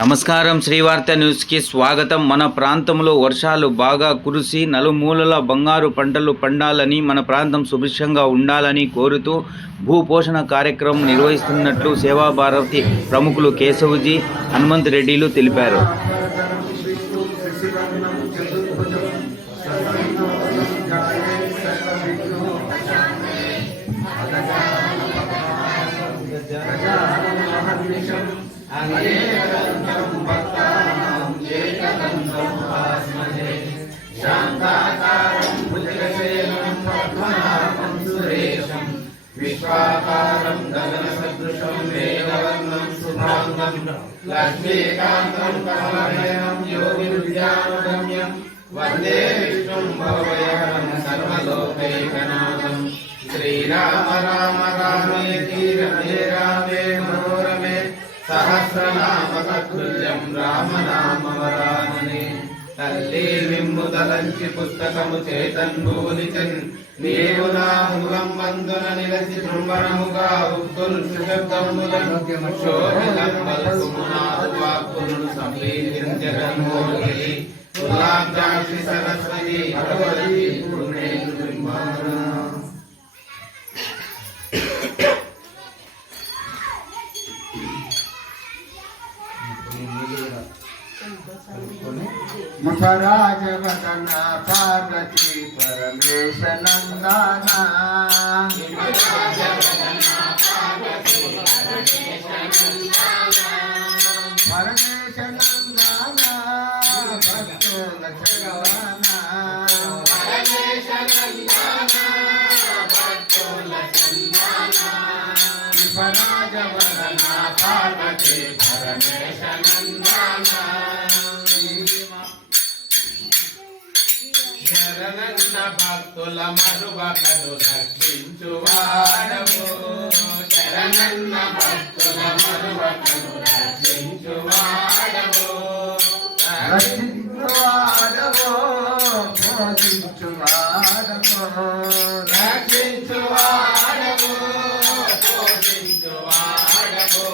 నమస్కారం. శ్రీవార్త న్యూస్కి స్వాగతం. మన ప్రాంతంలో వర్షాలు బాగా కురిసి నలుమూలల బంగారు పంటలు పండాలని, మన ప్రాంతం సుభిక్షంగా ఉండాలని కోరుతూ భూపోషణ కార్యక్రమం నిర్వహిస్తున్నట్లు సేవాభారతి ప్రముఖులు కేశవజీ, హనుమంత్ రెడ్డిలు తెలిపారు. విశ్వాకారం గగనసదృశం వేదవర్ణం శుభాంగం లక్ష్మీకాంతం కమలనయనం యోగి విద్యానుగమ్యం వందే విష్ణుం భవభయహరం సర్వలోకైకనాథం. శ్రీరామ రామ రామేతి రమే రామే మనోరమే సహస్రనామ తత్తుల్యం రామనామవరాననే. తల్లి మిమ్ము తలంచి పుస్తకము చేతన్భూనిచన్ నీవు నా ముఖం వందున నిలసి శృంభణముగా ఉక్తులు సుశబ్దములను శోభితం పలుకుమునాదు వాక్కులు సంప్రీతించగన్మోహిని పుల్లాబ్జాక్షి సరస్వతి భగవతి పూర్ణేందు బింబాన. ముఖరాజ వదన పార్వతీ పరమేశ నందన పరమేశ నందన భక్తుల చరవన ముఖరాజ వదన పార్వతీ పరమేశ నందన శరణన్న భక్తుల మరువకను రక్షించువాడవు. శరణన్న భక్తుల మరువకను రక్షించువాడవు. రక్షించువాడవో పోషించువాడవో రక్షించువాడవు పోషించువాడవు.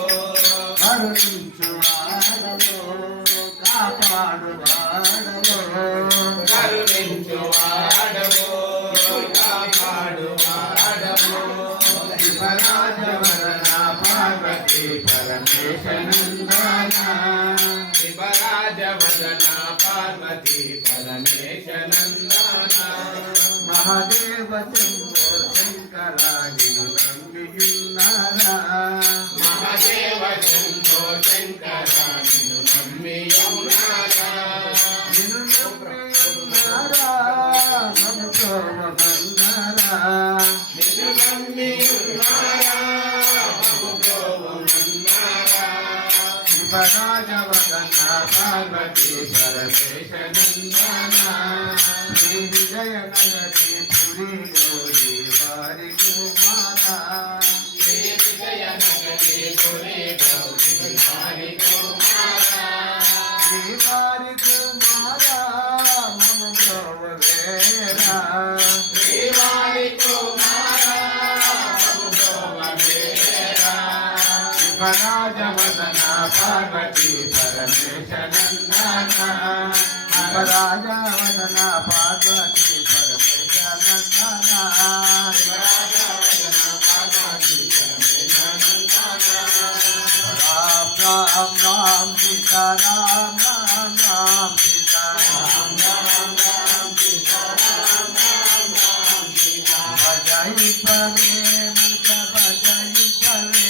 కరుణించువాడవో కాపాడువాడవో కరుణించువాడవు కాపాడువాడవు. శివరాజవరణ పార్వతీ పరమేశ నందన శివరాజవదన పార్వతీ పరమేశ నందన. మహాదేవ శంభో శంకరాడిను నంబియున్నారా మహాదేవ శంభో శంకర నిన్ను నమ్మియున్నారా. నిన్ను నమ్మియున్నారా నమ్ముకోమన్నారా నిన్ను నమ్మియున్నారా నమ్ముకోమన్నారా. శివరాజవదన పార్వతీ పరమేశ నందన శ్రీ విజయనగరి పురి గౌరీ వారి కుమారా శ్రీ విజయనగరి పురి గౌరీ వారి కుమారా. శ్రీవారి కుమారా మమ గోవేరా శ్రీవారి కుమారా మమ్ముగోవవేరా. శివరాజవదన పార్వతీ పరమేశ నందన శివరాజవదన పార్వతీ పరమేశ నందన శివరాజవదన పార్వతీ పరమేశ నందన. రామ రామ రామ సీతా రామ రామ రామ సీతా రామ రామ రామ సీతా రామ రామ రామ సీతా. భజయి పరే ముఖ భజయి పరే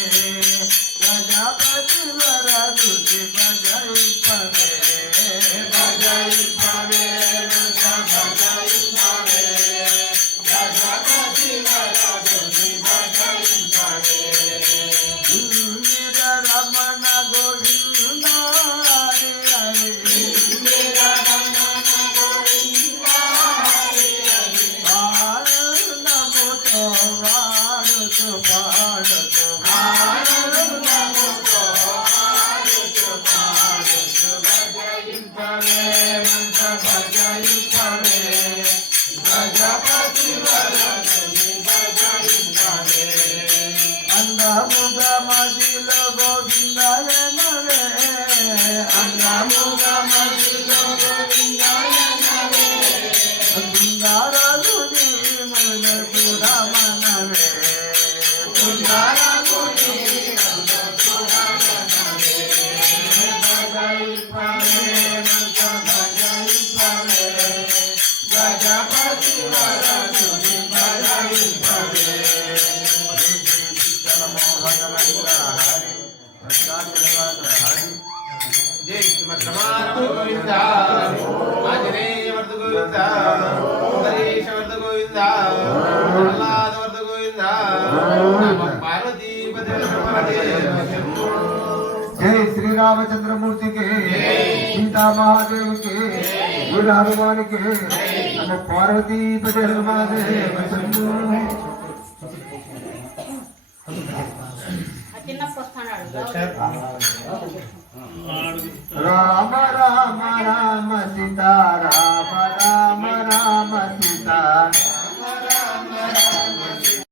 ప్రజాపతి వరదుని భజయి పరే భజయి పరే ముఖ భజయి పరే జగపతి వరదుని భజయి పరే. రమణ గోవింద హరి హరి रामचंद्रमूर्ति के सीता महादेव के वीर हनुमान के नम पार्वती पते महादेव शंभो राम राम राम सीता राम राम राम सीता